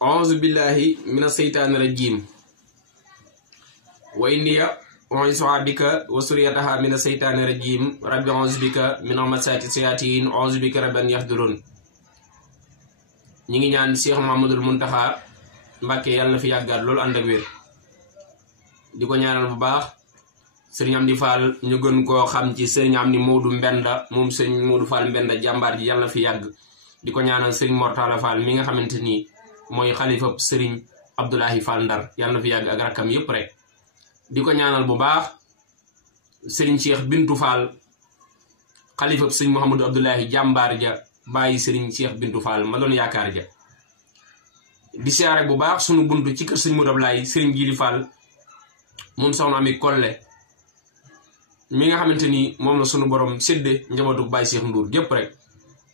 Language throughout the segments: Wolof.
auzu billahi mina seytaani rajim wa inniya u'iizuha bika wa suriyataha mina seytaani rajim rabbi auzu bika min hamazaati sayaatiin auzu bika rabbi an yahdurun. ñi ngi ñaan Cheikh Mouhamadoul Mountakha Mbacké yàlla na fi yàggaat loolu ànd ak wér di ko ñaanal bu baax sëriñ Amdi Fall ñu gën koo xam ci sëriñ Amdi Modou Mbenda moom sëriñ Modou Fall Mbenda jàmbaar ji yàlla na fi yàgg di ko ñaanal sëriñ Mortala Fall mi nga xamante ni mooy xalifa sëriñ Abdoulahi Fall Ndar yàlla na fi yàgg ak rakkam yépp rek di ko ñaanal bu baax sëriñ Cheikh Bintou Fall xalifa sëriñ Mouhamadou Abdoulahi jàmbaar ja bàyyi sëriñ Cheikh Bintou Fall ma doon yaakaar ja di siyaare bu baax sunu buntu ci kër sëriñ Modou Abdoulaye sëriñ Jili Fall moom soxna Ami Kolle mi nga xamante ni moom la sunu borom sédde njabootu Baye Cheikh Ndour gépp rek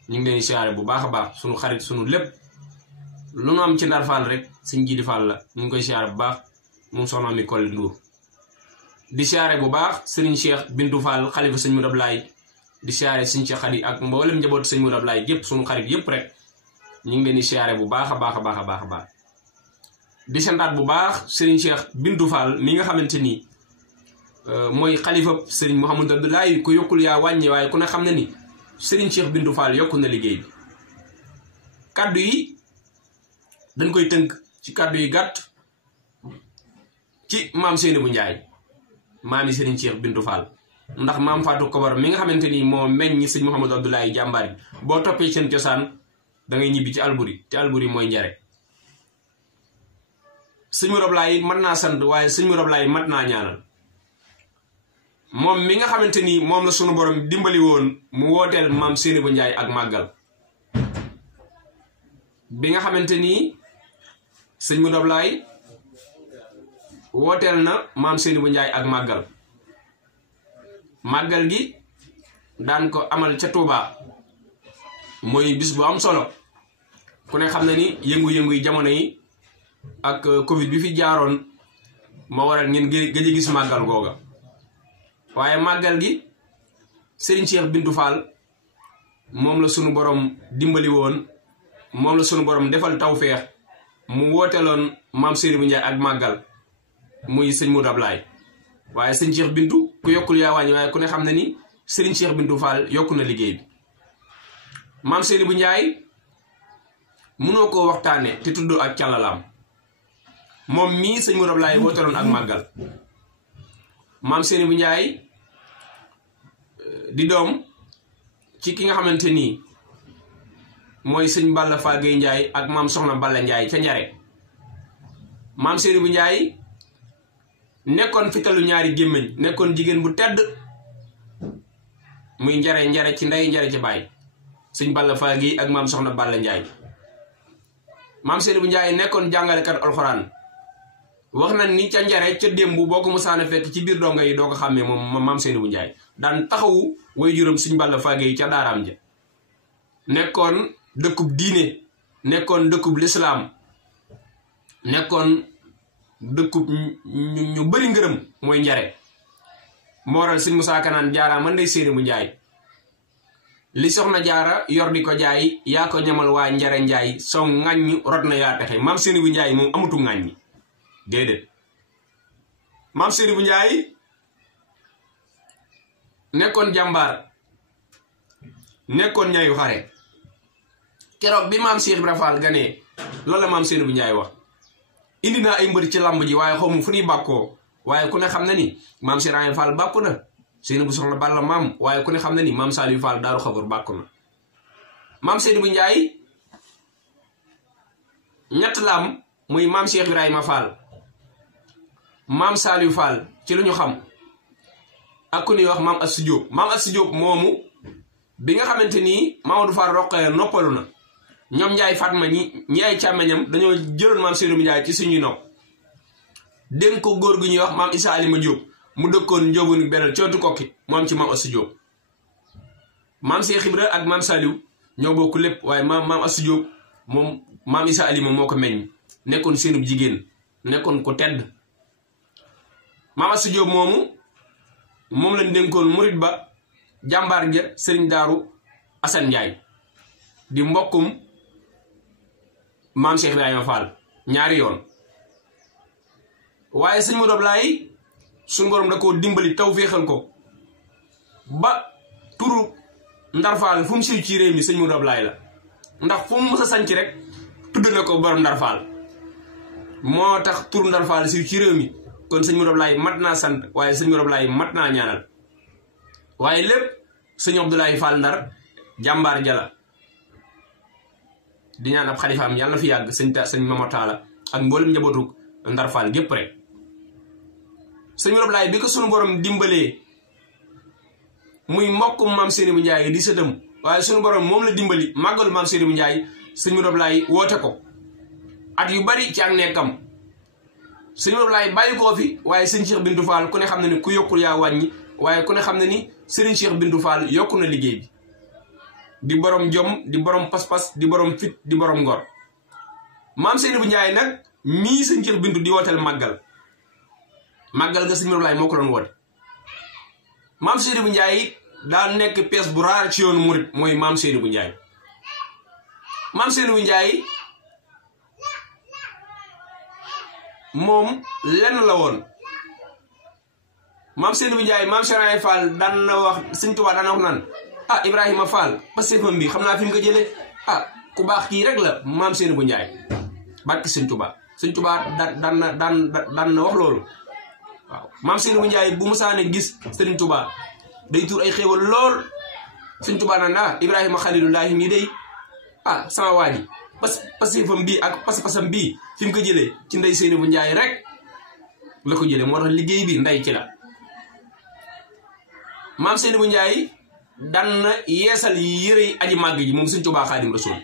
ñu ngi leen siyaare bu baax a baax sunu xarit sunu lépp lu nu am ci Ndar Fall rek sëriñ Jili Fall la ñu ngi koy siyaare bu baax moom soxna Ami Kolle Ndour di siyaare bu baax sëriñ Cheikh Bintou Fall xalifa sëriñ Modou Abdoulaye di siyaare sëriñ Cheikh Khady ak mboolem njabootu sëriñ Modou Abdoulaye gépp sunu xarit yépp rek ñu ngi leen di siyaare bu baax a baax a baax a baax a baax di santaat bu baax sëriñ Cheikh Bintou Fall mi nga xamante ni mooy xalifa sëriñ Mouhamadou Abdoulaye ku yokkul yaa wàññi waaye ku ne xam na ni sëriñ Cheikh Bintou Fall yokku na liggéey bi kaddu yi dañ koy tënk ci kaddu yi gàtt ci maam Seynabou Ndiaye maami sëriñ Cheikh Bintou Fall ndax maam Fatou Kobar mi nga xamante ni moo meññ sëriñ Mouhamadou Abdoulaye jàmbaar bi boo toppee seen cosaan da ngay ñibbi ci Alburi te Alburi mooy njare sëñ Modou Abdoulaye mat naa sant waaye sëñ Modou Abdoulaye mat naa ñaanal moom mi nga xamante ni moom la sunu borom dimbali woon mu wooteel maam Seynabou Ndiaye ak màggal bi nga xamante ni sëñ Modou Abdoulaye wooteel na maam Seynabou Ndiaye ak màggal gi daan ko amal ca Touba mooy bis bu am solo ku ne xam na ni yëngu-yëngu yi jamono yi ak Covid bi fi jaaroon ma waral ngeen gëj a gis màggal googa waaye màggal gi Serigne Cheikh Bintou Fall moom la sunu borom dimbali woon moom la sunu borom defal tawfeex mu wooteeloon maam Seynabou Ndiaye ak màggal muy sëñ Modou Abdoulaye waaye sëñ Cheikh Bintou ku yokkul yaa wàññi waaye ku ne xam na ni Serigne Cheikh Bintou Fall yokku na liggéey bi maam Seynabou Ndiaye mënoo koo waxtaane te tuddoo ak càllalaam moom mii sëñ Modou Abdoulaye wooteeloon ak màggal maam Seynabou Ndiaye di doom ci ki nga xamante ni mooy sëñ Balla Fagay Ndiaye ak maam Soxna Balla Ndiaye ca Njare maam Seynabou Ndiaye nekkoon fitalu ñaari gémmiñ nekkoon jigéen bu tedd muy njare ci ndey njare ci baay sëñ Balla Fagay ak maam Soxna Balla Ndiaye maam Seynabou Ndiaye nekkoon jàngalekat alxuraan wax na ni ca njare ca démb boo ko musaana fekk ci biir donga yi doo ko xàmmee moom maam Seynabou Ndiaye daan taxawu way juróom sëñ Balla Fagay ca daaraam ja nekkoon dëkkub diine nekkoon dëkkub lislaam nekkoon dëkkub ñu bari ngërëm mooy njare moo waral sëñ Musaa Kanaan Jaara man day Seynabou Ndiaye li soxna jaara yor di ko jaay yaa ko ñamal waa njare njaay soo ŋàññ rot na yaa texe maam Seynabou Ndiaye moom amatu ŋàññi déedéet maam Seynabou Ndiaye nekkoon jàmbaar nekkoon ñayu xare keroog bi maam Cheikh Ibra Fall ganee loolu la maam Seynabou Ndiaye wax indi naa ay mbër ci làmb ji waaye xaw ma fu ñuy bàkkoo waaye ku ne xam na ni maam Cheikh Ibra Fall bàkku na Seynabou soxna Balla maam waaye ku ne xam na ni maam Saliou Fall daaru xabar bàkku na maam Seynabou Ndiaye ñett laam muy maam Cheikh Ibrahima Fall maam Saliou Fall ci lu ñu xam ak ku ñuy wax maam Assou Diop maam Assou Diop moomu bi nga xamante ni Mamadou Fall Roqee noppalu na ñoom Ndiaye Fatma ñi ay càmmeñam dañoo jëloon maam Seynabou Ndiaye ci suñuy nopp dénk ko góor gu ñuy wax maam Issa Alima Diop mu dëkkoon njóobuni benn cootu kokki mu am ci maam Assou Diop maam Cheikh Ibra ak maam Saliou ñoo bokk lépp waaye maam Assou Diop moom maam Issa Alima moo ko meññ nekkoon seenub jigéen nekkoon ko tedd maam Assou Diop moom lañ dénkoon murit ba jàmbaar ja sëriñ Daaru Assane Ndiaye di mbokkum maam Cheikh Ibrahima Fall ñaari yoon waaye sëñ Modou Ablaye suñu borom da koo dimbali taw féexal ko ba turu Ndar Fall fu mu siiw ci réew mi sëñ Modou Ablaye la ndax fu mu mës a sanc rek tudd na ko borom Ndar Fall moo tax turu Ndar Fall siiw ci réew mi kon sëñ Modou Ablaye mat naa sant waaye sëñ Modou Ablaye mat naa ñaanal waaye lépp sëñ Abdoulaye Fall Ndar jàmbaar jala di ñaan ab xalifaam yàlla na fi yàgg sëñ Mama Talla ak mboolem njabootu Ndar Fall gépp rek sëñ Modou Ablaye bi ko sunu borom dimbalee muy mbokkum maam Seynabou Ndiaye di sëtam waaye sunu borom moom la dimbali màggalu maam Seynabou Ndiaye sëñ Modou Ablaye woote ko at yu bari ci ak nekkam sëñ Modou Ablaye bàyyi koo fi waaye sëñ Cheikh Bintou Fall ku ne xam ne ni ku yokkul yaa wàññi waaye ku ne xam ne ni Serigne Cheikh Bintou Fall yokku na liggéey bi di borom jom di borom pas-pas di borom fit di borom ngor maam Seynabou Ndiaye nag mii sëñ Cheikh Bintou di wooteel màggal nga sëñ Modou Ablaye moo ko doon woote maam Seynabou Ndiaye daa nekk pièce bu raar ci yoonu murit mooy maam Seynabou Ndiaye maam Seynabou Ndiaye moom lenn la woon maam Seynabou Ndiaye maam Cheikh Ibrahima Fall daan na wax sëñ Tuubaa daan na wax naan Ibrahima Fall pastéefam bi xam naa fi mu ko jëlee ku baax kii rek la maam Seynabou Ndiaye barki sëñ Tuubaa daan na wax loolu waaw maam Seynabou Ndiaye bu musaane gis sëñ Tuubaa day tur ay xéewal lool sëñ Tuubaa naan Ibrahima Xalilullaahi mii day sama waa ji pastéefam bii ak pas-pasam bii fi mu ko jëlee ci ndey Seynabou Ndiaye rek la ko jëlee moo tax liggéey bi ndey ci la maam Seynabou Ndiaye daan na yeesal yére aji màgg ji moom sëñ Tuubaa Xaadim Rasuul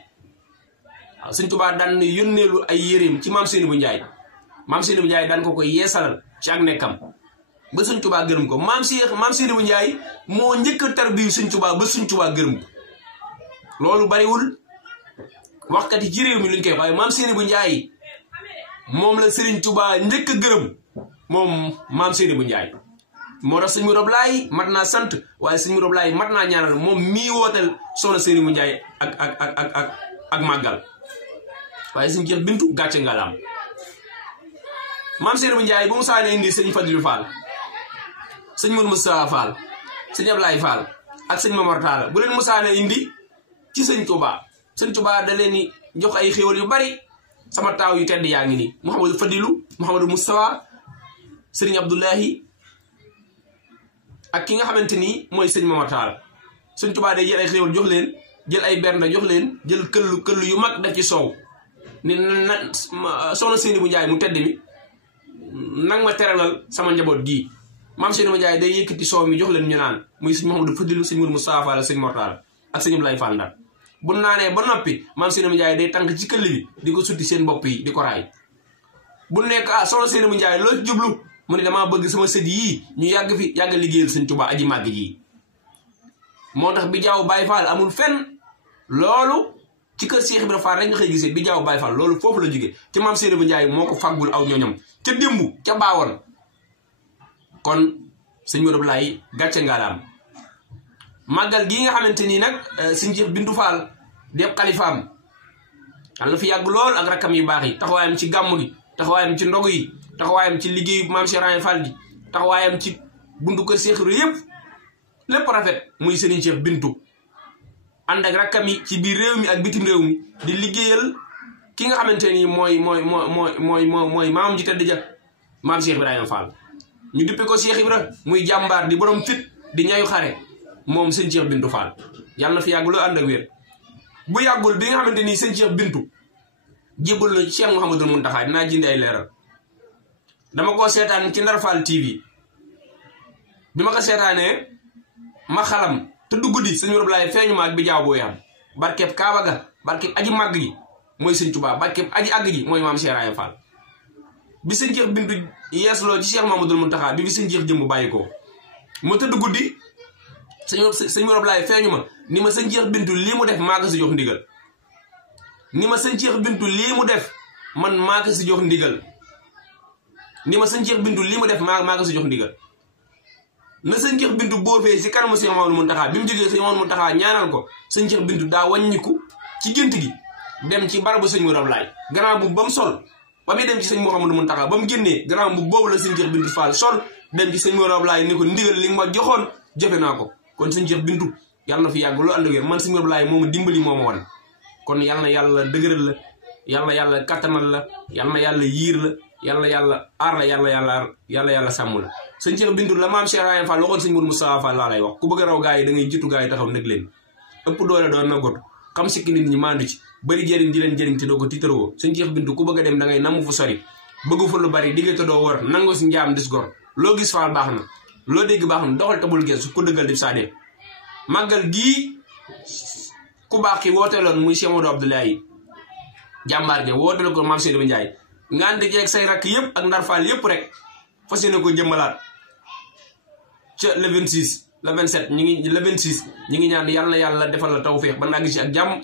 waaw sëñ Tuubaa daan na yónneelu ay yéreem ci maam Seynabou Ndiaye daan ko yeesalal ci ak nekkam ba sëñ Tuubaa gërëm ko maam Seynabou Ndiaye moo njëkk a tarbiyu sëñ Tuubaa ba sëñ Tuubaa gërëm ko loolu bariwul waxkat yi ci réew mi luñ koy waaye maam Seynabou Ndiaye moom la Serigne Touba njëkk a gërëm moom maam Seynabou Ndiaye moo tax sëñ Modou Ablaye mat naa sant waaye sëñ Modou Ablaye mat naa ñaanal moom mii wooteel soxna Seynabou Ndiaye ak màggal waaye sëñ Cheikh Bintou gàcce ngalaam maam Seynabou Ndiaye bu mu saane indi sëñ Fadilou Fall sëñ Modou Moustapha Fall sëñ Ablaye Fall ak sëñ Mamar Talla bu leen musaane indi ci sëñ Touba da leen ni jox ay xéwal yu bari sama taaw yu tedd yaa ngi nii Mouhamadou Fadilou Mouhamadou Moustapha sëriñ Abdoulahi ak ki nga xamante ni mooy sëñ Mamar Talla sëñ Touba day jël ay xéwal jox leen jël ay bernda jox leen jël këllu yu mag def ci soow ni na soxna Seynabou Ndiaye mu tedd mi nang ma teralal sama njaboot gii maam Seynabou Ndiaye day yëkkati soow mi jox leen ñu naan muy sëñ Mouhamadou Fadilou sëñ Mourou Moustapha Fall sëñ Mor Talla ak sëñ Ablaye Fall Ndar bu naanee ba noppi maam Seynabou Ndiaye day tànk ci këll bi di ko sutti seen bopp yi di ko raay bu nekk soxna Seynabou Ndiaye loo ci jublu mu ne damaa bëgg sama sët yii ñu yàgg fi yàgg liggéeyal sëñ Tuubaa aji màgg ji moo tax bi jaaw Baye Fall amul fenn loolu ci kër Cheikh Ibrahima Fall rek nga xëy gisee bi jaaw Baye Fall loolu foofu la jóge ci maam Seynabou Ndiaye moo ko faggul aw ñooñam ca démbu ca baawoon kon sëñ Modou Ablaye gàcce ngaalaam màggal gii nga xamante nii nag sëñ Cheikh Bintou Fall def xalifaam yàlla na fi yàgg lool ak rakkam yu baax yi taxawaayam ci gàmm gi taxawaayam ci ndogu yi taxawaayam ci liggéeyu maam Cheikh Ibrahima Fall gi taxawaayam ci buntu kër Cheikh yëpp lépp rafet muy Serigne Cheikh Bintou ànd ak rakkam yi ci biir réew mi ak bitim réew mi di liggéeyal ki nga xamante ni mooy maam ji tedd ja maam Cheikh Ibrahima Fall ñu duppe ko Cheikh Ibra muy jàmbaar di borom fit di ñayu xare moom sëñ Cheikh Bintou Fall yàlla na fi yàgg loo ànd ak wér bu yàggul bi nga xamante ni sëñ Cheikh Bintou jébbal na Cheikh Mouhamadou Mountakha dinaa jindi ay leeral dama ko seetaan ci Ndar Fall TV bi ma ko seetaanee ma xalam te du guddi sëñ Modou Ablaye feeñu ma ak bi jaaw boo yam barkeeb Kaaba ga barkeeb aji màgg gi mooy sëñ Touba barkeeb aji àgg ji mooy maam Cheikh Ibrahima Fall bi sëñ Cheikh Bintou yeesloo ci Cheikh Mouhamadou Mountakha bi sëñ Cheikh jëmb bàyyi ko ma tëdd guddi sëñ Modou Ablaye feeñu ma ni ma sëñ Cheikh Bintou lii mu def maa ko si jox ndigal ni ma sëñ Cheikh Bintou lii mu def man maa ko si jox ndigal ni ma sëñ Cheikh Bintou lii mu def maa ko si jox ndigal na sëñ Cheikh Bintou boofee si kanamu sëñ Mouhamadou Mountakha bi mu jógee sëñ Mouhamadou Mountakha ñaanal ko sëñ Cheikh Bintou daa wàññiku ci gént gi dem ci barabu sëñ Modou Abdoulaye grand bu bam sol ba muy dem ci sëñ Mouhamadou Mountakha ba mu génnee grand bu boobu la sëñ Cheikh Bintou Fall sol dem ci sëñ Modou Abdoulaye ni ko ndigal li ma joxoon jëfe naa ko kon sëñ Cheikh Bintou yàlla na fi yàgg lu ànd ak man sëñ Modou Abdoulaye moo ma dimbali moo ma wan kon yàlla na yàlla dëgëral la yàlla kattanal la yàlla na yàlla yiir la yàlla aar la yàlla sàmm la sëñ Cheikh Bintou la maam Cheikh Ibrahima Fall waxoon sëñ Modou Moustapha Fall laa lay wax ku bëgg a raw gaa yi da ngay jiitu gaa yi taxaw nag leen ëpp doole doon na got xam sikki nit ñi maandu ci bëri jëriñ di leen jëriñ te doo ko tiitaroo sëñ Cheikh Bintou ku bëgg a dem da ngay namm fu sori bëggu fa lu bari digge te doo wër nango si njaam dis gor loo gis faal baax na loo dégg baax na doxal tabul gees su ko dëggal dib saa dee màggal gii ku baax ki wooteeloon muy Cheikh Modou Abdoulaye jàmbaar ja wooteeloon ko maam Seydou Ndiaye nga ànd jeeg say rakk yëpp ak ndar faal yëpp rek fas yéene ko jëmmalaat ca le 26 le 27 le 26 ñi ngi ñaan yàlla defal la tawfeex ba naa gis ci ak jàmm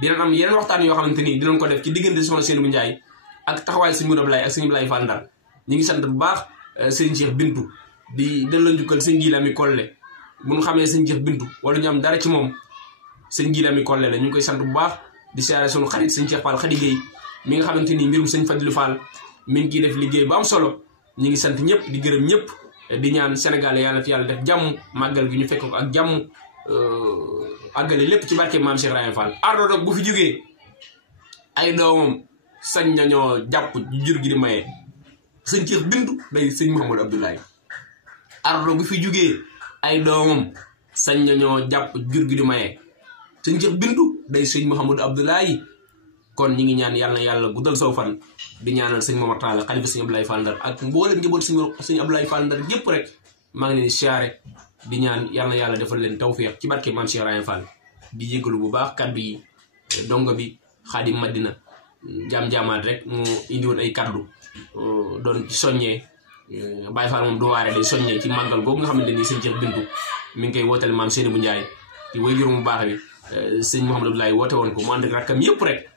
dinañ am yeneen waxtaan yoo xamante ni dinañ ko def ci diggante soxna Seydou Ndiaye ak taxawaay sëñ Modou Abdoulaye ak sëñ Abdoulaye Fall Ndar ñi ngi sant bu baax sëñ Cheikh Bintou di delloo njukkal sëñ Jilami Kolle bu ñu xamee sëñ Cheikh Bintou wala ñu am dara ci moom sëñ Jilami Kolle la ñu ngi koy sant bu baax di siyaare sunu xarit sëñ Cheikh Fall Khady Gueye mi nga xamante ni mbirum sëñ Fadilou Fall mi ngi ciy def liggéey bu am solo ñi ngi sant ñëpp di gërëm ñëpp di ñaan Sénégal yàlla fi yàlla def jàmm màggal gi ñu fekk ko ak jàmm àggale lépp ci barke maam Cheikh Ibrahima Fall ardo nag bu fi jógee ay doomam sañ nañoo jàpp jur gi di maye sëñ Cheikh Bintou day sëñ Mouhamadou Abdoulaye ardo bu fi jógee ay doomam sañ nañoo jàpp jur gi di maye sëñ Cheikh Bintou day sëñ Mouhamadou Abdoulaye kon ñi ngi ñaan yàlla guddal saw fan di ñaanal sëñ Momar Talla xalifa sëñ Abdoulaye Fall Ndar ak mboolem njaboot sëñ Abdoulaye Fall Ndar yépp rek maa ngi leen di siyaare di ñaan yàlla defal leen tawfeex ci barke maam Cheikh Ibrahima Fall di jégalu bu baax kaddu yi dongo bi Xaadim Madina jaam-jaamaat rek mu indi woon ay kaddu doon ci soññee Baye Fall moom du waare day soññee ci màggal googu nga xamante ni sëñ Cheikh Bintou mi ngi koy wooteel maam Seydou Ndiaye ci way juróom bu baax bi sëñ Mouhamadou Abdoulaye woote woon ko mu ànd ak rakkam yépp rek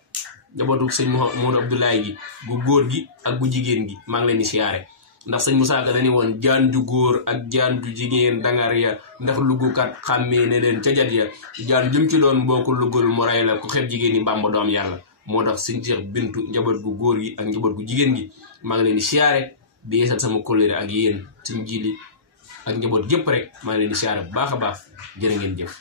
njabootu sëñ Mouhamadou Abdoulaye gi gu góor gi ak gu jigéen gi maa ngi leen di siyaare ndax sëñ Moussa Ka dañu woon jaan ju góor ak jaan ju jigéen dangar ya ndax lugukat xàmmee ne leen ca jat ya jaan jëm ci doon bokku lugul mu rey la ku xeeb jigéen ñi Bàmba doom yàlla moo tax sëñ Cheikh Bintou njaboot gu góor gi ak njaboot gu jigéen gi maa ngi leen di siyaare di yeesal sama kóllëre ak yéen sëñ Jili ak njaboot gépp rek maa ngi leen di siyaare bu baax a baax jërë ngeen jëf